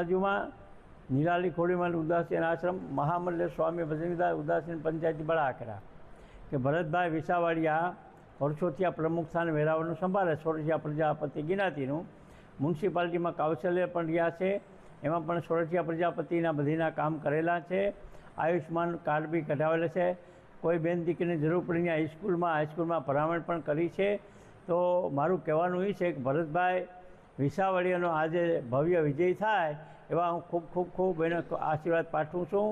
બાજુમાં નિરાલી ખોડીમાં ઉદાસીન આશ્રમ મહામલ્ય સ્વામી ભજનવિદાર ઉદાસીન પંચાયતી બળાકરા કે ભરતભાઈ વિસાવાડિયા વર્ષોથી આ પ્રમુખ સ્થાન વેરાવળનું સંભાળે સોરઠિયા પ્રજાપતિ જ્ઞાતિનું. મ્યુનિસિપાલિટીમાં કાઉન્સિલર પણ રહ્યા છે, એમાં પણ સોરઠિયા પ્રજાપતિના બધીના કામ કરેલા છે. આયુષ્માન કાર્ડ બી કઢાવેલા છે. કોઈ બેન દીકરીની જરૂર પડીને હાઈસ્કૂલમાં ભલામણ પણ કરી છે. તો મારું કહેવાનું એ છે કે ભરતભાઈ વિસાવડિયાનો આજે ભવ્ય વિજય થાય એવા હું ખૂબ એને આશીર્વાદ પાઠવું છું.